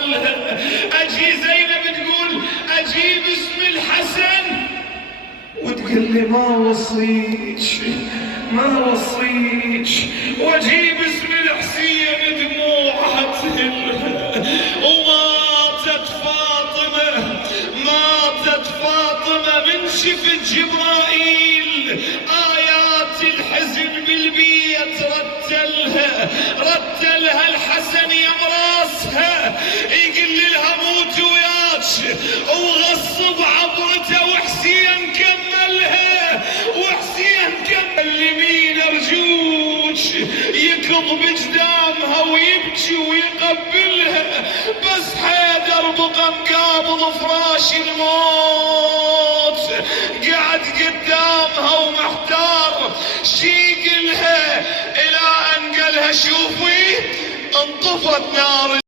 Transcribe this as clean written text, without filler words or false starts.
وصلها. اجي زينب تقول اجيب اسم الحسن وتقول لي ما وصيك، واجيب اسم الحسين دموعها تهلها. وماتت فاطمة من شفت جبرائيل آيات الحزن بالبيت رتلها الحسن يم راسها يقول لها موت وياك وغصب عبرته وحسين كملها لمين ارجوك يكض بجدامها ويبكي ويقبلها، بس حيدر بقى مقابض فراش الموت قعد قدامها ومحتار شي يقلها الى ان قالها شوفي انطفت نار